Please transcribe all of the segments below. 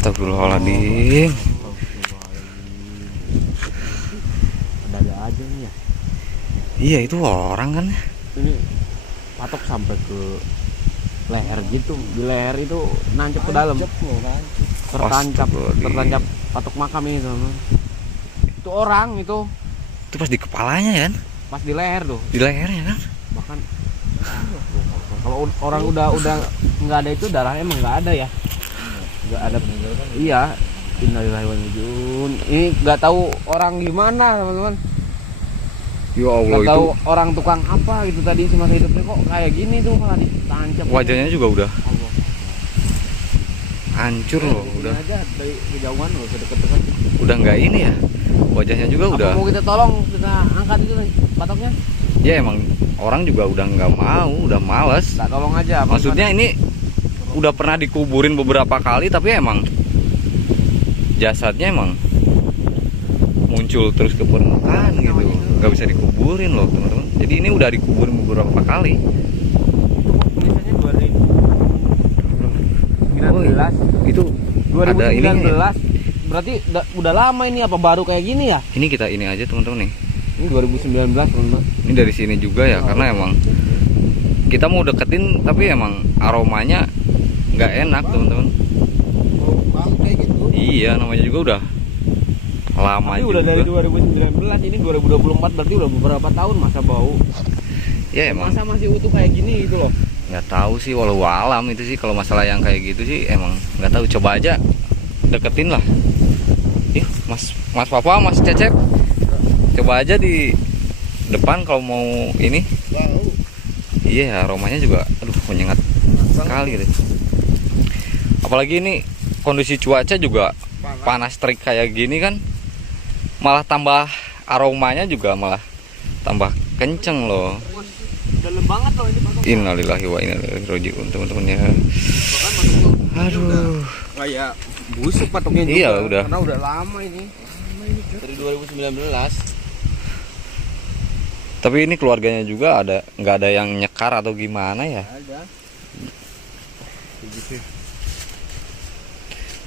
Astagfirullahaladzim. Ada aja nih ya. Iya itu orang kan. Ini patok sampai ke leher gitu. Di leher itu nancep ke dalam. Tertancap patok makam ini teman. Itu orang itu. Itu pas di kepalanya kan? Pas di leher tuh. Di lehernya kan? Bahkan kalau orang udah nggak ada itu darahnya emang nggak ada ya. Nggak ada. Iya. Innalillahi wa inna ilaihi raji'un. Ini nggak tahu orang gimana teman-teman. Ya Allah, nggak tahu itu orang tukang apa gitu tadi semasa hidupnya kok kayak gini tuh malah ditancap. wajahnya juga udah Allah. hancur loh, udah aja dari kejauhan loh, deket-deket. udah nggak ini ya, wajahnya juga Apa udah. mau kita tolong, kita angkat itu patoknya? Ya emang orang juga udah nggak mau, udah males. Kita tolong aja. Maksudnya ini udah pernah dikuburin beberapa kali tapi emang jasadnya emang muncul terus ke permukaan gitu, nggak bisa dikuburin loh teman-teman. Jadi ini udah dikuburin beberapa kali. Misalnya 2019 Itu 2019 ada ini. berarti udah lama ini, apa baru kayak gini ya? Ini kita ini aja teman-teman nih. Ini 2019 teman-teman. Ini dari sini juga ya, karena emang kita mau deketin tapi emang aromanya nggak enak teman-teman. Iya, namanya juga udah lama Tapi juga. udah dari 2019, ini 2024 berarti udah beberapa tahun masa bau. Ya emang Masa masih utuh kayak gini gitu loh. nggak tahu sih, walau alam itu sih kalau masalah yang kayak gitu sih emang nggak tahu. Coba aja deketin lah. Ih, Mas Papa, Mas Cecep, coba aja di depan kalau mau ini. Iya, aromanya juga aduh menyengat sekali deh. Apalagi ini kondisi cuaca juga panas terik kayak gini kan, malah tambah aromanya juga malah tambah kenceng loh. Dalam banget loh ini patok. Innalillahi wa inna ilaihi raji'un teman-teman ya. Aduh. Kayak busuk patoknya juga. Iya, udah. Karena udah lama ini. Dari 2019. Tapi ini keluarganya juga ada nggak ada yang nyekar atau gimana ya? Ada.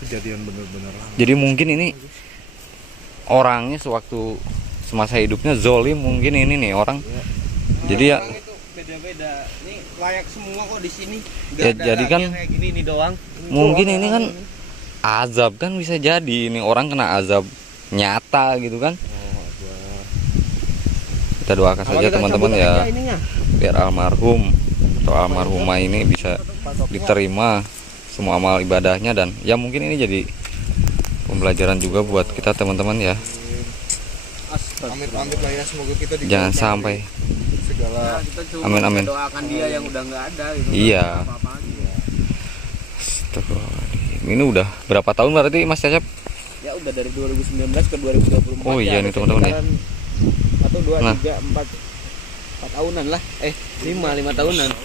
Kejadian bener-bener lama. Jadi mungkin ini orangnya sewaktu semasa hidupnya zolim mungkin ini nih orang. Jadi ya Orang itu beda-beda. Ini layak semua kok di sini. Ya, jadi kan kayak gini nih doang. mungkin ini kan azab kan, bisa jadi ini orang kena azab nyata gitu kan. Kita doakan saja teman-teman ya, biar almarhum atau almarhumah ini bisa diterima semua amal ibadahnya, dan ya mungkin ini jadi pembelajaran juga buat kita teman-teman ya. Amit-amit lah ya, semoga kita Jangan sampai. segala Amin, amin. Doakan dia yang udah nggak ada gitu. Iya. Apa-apa. Astagfirullahaladzim. Ini udah berapa tahun berarti Mas Cecep? Ya udah dari 2019 ke 2024. Oh iya ya, nih teman-teman ya. Atau 2, Nah. 3, 4 tahunan lah. 5 tahunan. 5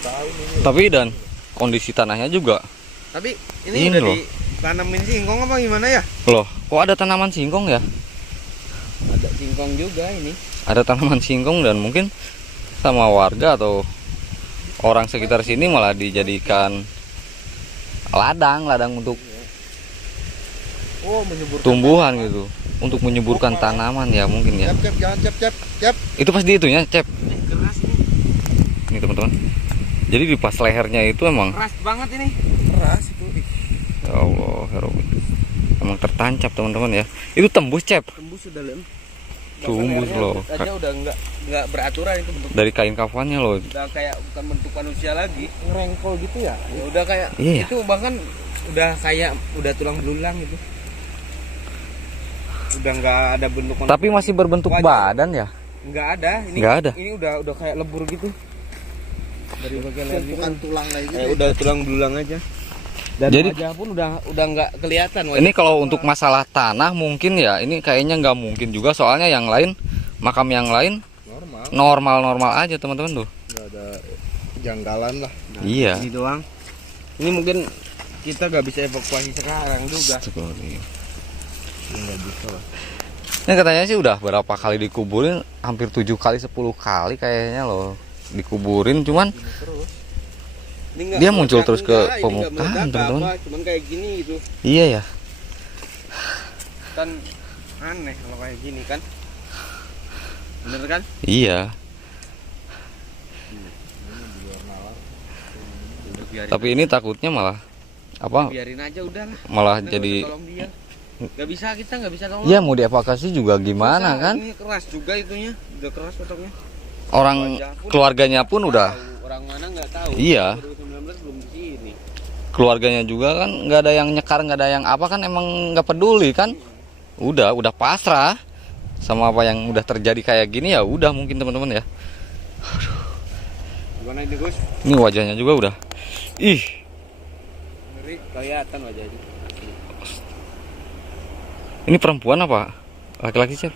tahun ini. Tapi dan kondisi tanahnya juga. Tapi Ini udah loh. ditanamin singkong apa gimana ya? Loh, kok ada tanaman singkong ya? Ada singkong juga ini. Ada tanaman singkong, dan mungkin sama warga atau orang sekitar sini malah dijadikan ladang untuk Oh, menyuburkan tumbuhan gitu, untuk menyuburkan tanaman ya mungkin ya. Cep, jangan cep. Itu pas di itunya, Cep. Keras ini. Ini teman-teman. Jadi di pas lehernya itu emang Keras banget ini. keras itu. ya Allah, ya Rabbi. Emang tertancap teman-teman ya. Itu tembus, Cep. Tembus sudah lem. Tembus loh. Aja udah nggak beraturan itu bentuk. Dari kain kafannya loh. Udah kayak bukan bentuk manusia lagi. Ngerengkol gitu ya. Ya udah kayak Iya. itu, bahkan udah kayak udah tulang belulang gitu. Udah nggak ada bentuk manusia. Tapi masih berbentuk Wajah. badan ya? Nggak ada. Ini Nggak ada. Ini udah kayak lebur gitu. Dari bagian leher gitu. Bukan tulang lagi gitu. Kayak udah tulang belulang aja. Dan Jadi- wajah pun udah nggak kelihatan wajah. Ini kalau untuk masalah tanah mungkin ya, ini kayaknya nggak mungkin juga, soalnya yang lain, makam yang lain Normal. normal aja teman-teman tuh. Nggak ada janggalan lah. Nah, Iya. Ini doang. Ini mungkin kita nggak bisa evakuasi sekarang juga. Nggak bisa lah. Ini katanya sih udah berapa kali dikuburin, hampir 7 kali 10 kali kayaknya loh dikuburin, cuman Terus Ini nggak Dia muncul meledak, terus ke enggak, ini nggak permukaan, meledak, teman-teman. apa, cuman kayak gini gitu. Iya ya. Kan aneh kalau kayak gini kan. Bener kan? Iya. Biarin, Tapi ini takutnya malah apa? biarin aja udahlah. Malah Kita nggak jadi usah tolong dia. Nggak bisa, kita nggak bisa tolong. ya mau dievakuasi juga gimana Susah, kan? Ini keras juga itunya, udah keras potongnya. Orang keluarganya pun udah, Orang mana nggak tahu. Iya. 2019 belum di sini. keluarganya juga kan nggak ada yang nyekar, nggak ada yang apa kan, emang nggak peduli kan? Udah pasrah sama apa yang udah terjadi kayak gini, ya udah mungkin teman-teman ya. Gimana ini Gus? Ini wajahnya juga udah, ih, Ngeri, kelihatan wajahnya. ini perempuan apa? Laki-laki sih?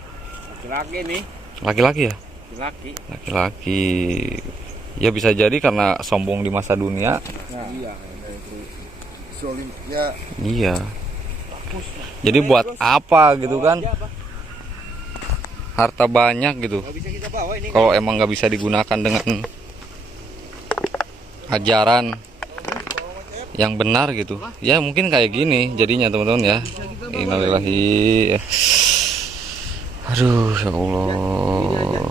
Laki-laki nih, Laki-laki ya? laki. Laki-laki. Ya bisa jadi karena sombong di masa dunia. Nah, Iya. itu solim ya. Iya. Jadi buat apa gitu kan? Harta banyak gitu. Nggak bisa kita bawa ini. Kalau emang nggak bisa digunakan dengan ajaran yang benar gitu, ya mungkin kayak gini jadinya teman-teman ya. Innalillahi. Aduh ya Allah.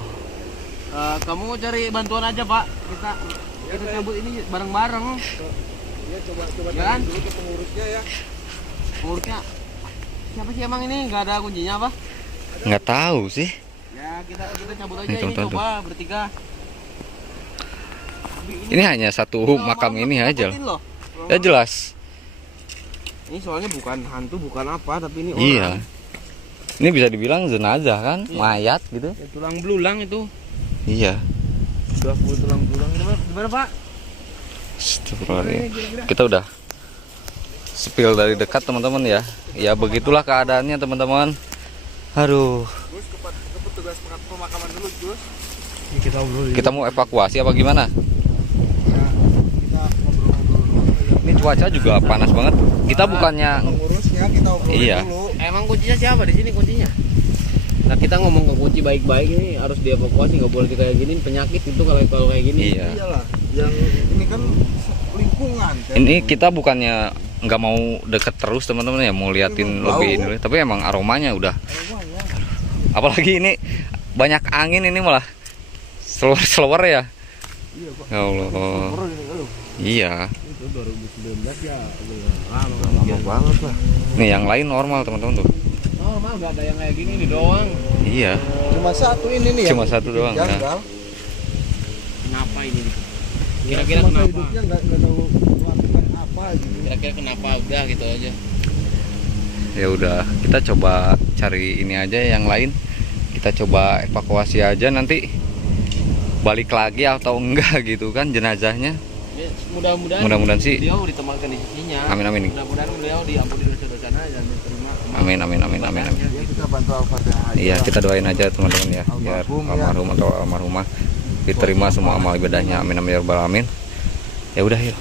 Kamu cari bantuan aja Pak. Kita cabut ini bareng-bareng. Ya coba Ya kan? tanya dulu ke pengurusnya ya. Pengurusnya siapa sih emang ini? Nggak ada kuncinya apa? Nggak tahu sih. Ya kita cabut aja Nih, ini teman-teman. coba bertiga. Ini hanya satu makam ini aja. Takutin loh. Ya jelas. Ini soalnya bukan hantu, bukan apa, tapi ini orang. Iya. Ini bisa dibilang jenazah kan, Iya. mayat gitu. Ya, tulang belulang itu. Iya. Udah full tulang belulang. Gimana Pak? Astagfirullahaladzim. Kita udah spill dari dekat teman-teman ya. Ya begitulah keadaannya teman-teman. Aduh. Gus ke petugas pemakaman dulu Gus. Kita obrol. Kita mau evakuasi apa gimana? Ya, kita ngobrol-ngobrol dulu. Ini cuaca juga panas banget. Kita bukannya Pengurusnya kita obrolin Iya. dulu. Emang kuncinya siapa di sini kuncinya? Nah kita ngomong ke kunci baik-baik ini harus dievakuasi, nggak boleh kayak gini, penyakit itu kalau kayak gini. iya. Iyalah, yang ini kan lingkungan kan. Ini kita bukannya nggak mau deket terus teman-teman ya, mau liatin Bau. lebih ini, tapi emang aromanya udah. Aromanya. Apalagi ini banyak angin ini malah slower ya. Iya Pak. Ya Allah. Baru ini aduh. Iya. Itu 2019 ya, lama. Lama banget lah. Nih yang lain normal teman-teman tuh. Normal, nggak ada yang kayak gini nih doang. Iya. Cuma satu ini nih Cuma yang satu doang, ya. janggal. Kenapa ini? Ya, Kira-kira semasa kenapa? hidupnya nggak tahu melakukan apa gitu. Kira-kira kenapa? Udah gitu aja. Ya udah, kita coba cari ini aja yang lain. Kita coba evakuasi aja, nanti balik lagi atau enggak gitu kan jenazahnya. Ya, mudah-mudahan. Mudah-mudahan sih. Beliau ditempatkan di sisinya. Amin, amin. Mudah-mudahan beliau diampuni dosa-dosanya dan diterima. Amin amin amin amin amin. Ya kita bantu Al-Fatihah aja. Iya, kita doain aja teman-teman ya, biar Almarhum, ya. almarhum atau almarhumah diterima semua amal ibadahnya. Amin amin ya rabbal alamin. Ya udah yuk.